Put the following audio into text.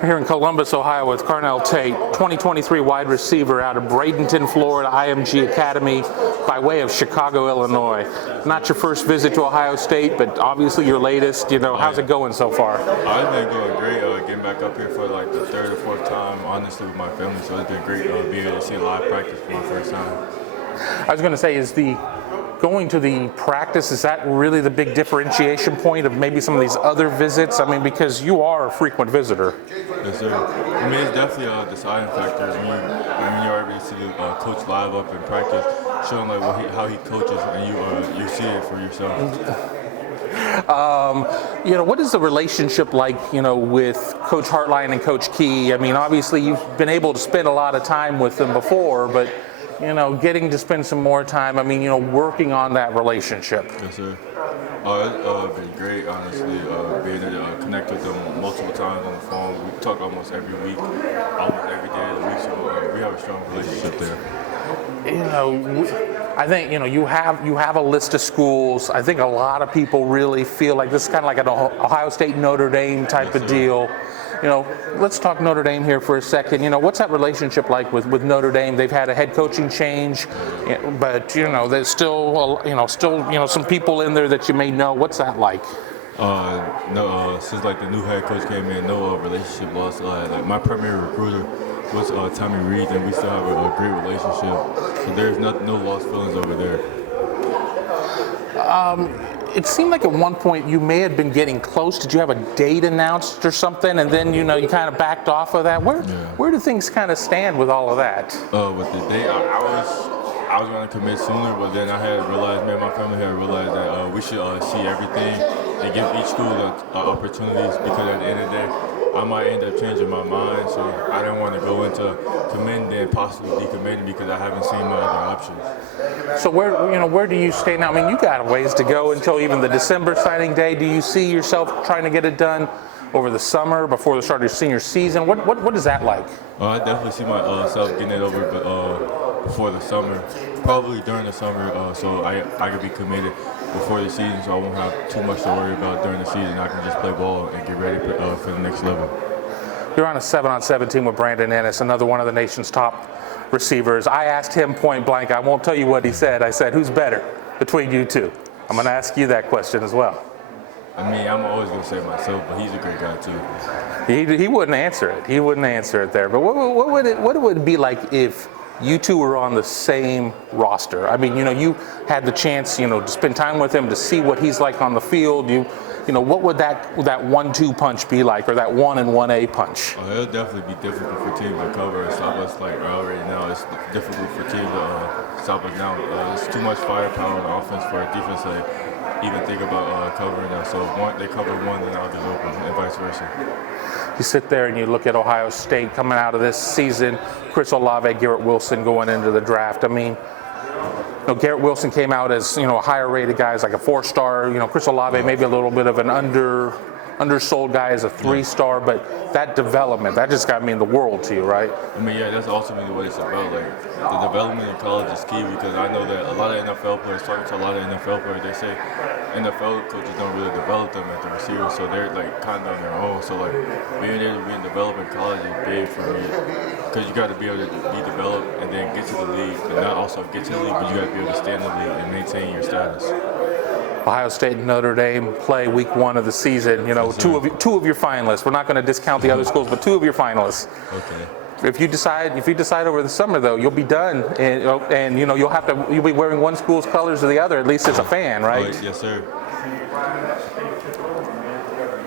Here in Columbus, Ohio with Carnell Tate, 2023 wide receiver out of Bradenton, Florida, IMG Academy by way of Chicago, Illinois. Not your first visit to Ohio State, but obviously your latest. How's it going so far? I've been going great. Getting back up here for like the third or fourth time, honestly, with my family. So it's been great being able to see a live practice for my first time. I was going to say, is the going to the practice, is that really the big differentiation point of maybe some of these other visits? I mean, because you are a frequent visitor. Yes, sir. I mean, it's definitely a deciding factor. When you're able to see the coach live up in practice, showing like how he coaches, and you see it for yourself. What is the relationship like, with Coach Hartline and Coach Key? I mean, obviously you've been able to spend a lot of time with them before, but getting to spend some more time, working on that relationship. Yes, sir. It's been great, honestly, being able to connect with them multiple times on the phone. We talk almost every week, almost every day of the week, so we have a strong relationship there. I think, you have a list of schools. I think a lot of people really feel like this is kind of like an Ohio State Notre Dame type of deal. Let's talk Notre Dame here for a second. What's that relationship like with Notre Dame? They've had a head coaching change, but there's still some people in there that you may know. What's that like? No, since like the new head coach came in, no relationship lost. Like my primary recruiter was Tommy Reed, and we still have a great relationship. So there's no lost feelings over there. It seemed like at one point you may have been getting close. Did you have a date announced or something? And then you kind of backed off of that. Where do things kind of stand with all of that? With the date, I was going to commit sooner, but then I had realized, me and my family had realized that we should see everything and give each school the opportunities, because at the end of the day, I might end up changing my mind. So I didn't want to go into committing and possibly decommitting because I haven't seen my other options. So where do you stay now? I mean, you got a ways to go until even the December signing day. Do you see yourself trying to get it done over the summer before the start of your senior season? What is that like? I definitely see myself getting it over before the summer, probably during the summer, so I could be committed before the season, so I won't have too much to worry about during the season. I can just play ball and get ready for the next level. You're on a 7-on-7 team with Brandon Ennis, another one of the nation's top receivers. I asked him point blank. I won't tell you what he said. I said, who's better between you two? I'm going to ask you that question as well. I mean, I'm always going to say myself, but he's a great guy too. He wouldn't answer it. He wouldn't answer it there. But what would it be like if you two were on the same roster? I mean, you had the chance, to spend time with him, to see what he's like on the field. What would that 1-2 punch be like, or that 1 and 1A punch? It'll definitely be difficult for teams to cover and stop us like already now. It's difficult for teams to stop us now. It's too much firepower on offense for a defense to even think about covering us. So if they cover one, then I'll get open, and vice versa. You sit there and you look at Ohio State coming out of this season, Chris Olave, Garrett Wilson going into the draft. I mean, Garrett Wilson came out as, a higher rated guy, as like a 4-star. Chris Olave maybe a little bit of an undersold guy as a 3-star, but that development, that just got to mean the world to you, right? I mean, yeah, that's ultimately what it's about. Like, the development in college is key, because I know that a lot of NFL players, talking to a lot of NFL players, they say NFL coaches don't really develop them at the receiver, so they're like kind of on their own. So like being able to be in development college is big for me, because you got to be able to be developed and then get to the league, and not also get to the league, but you got to be able to stay in the league and maintain your status. Ohio State and Notre Dame play week 1 of the season. Two of your finalists. We're not going to discount the other schools, but 2 of your finalists. Okay. If you decide over the summer, though, you'll be done, and you'll be wearing one school's colors or the other, at least as a fan, right? Yes, sir.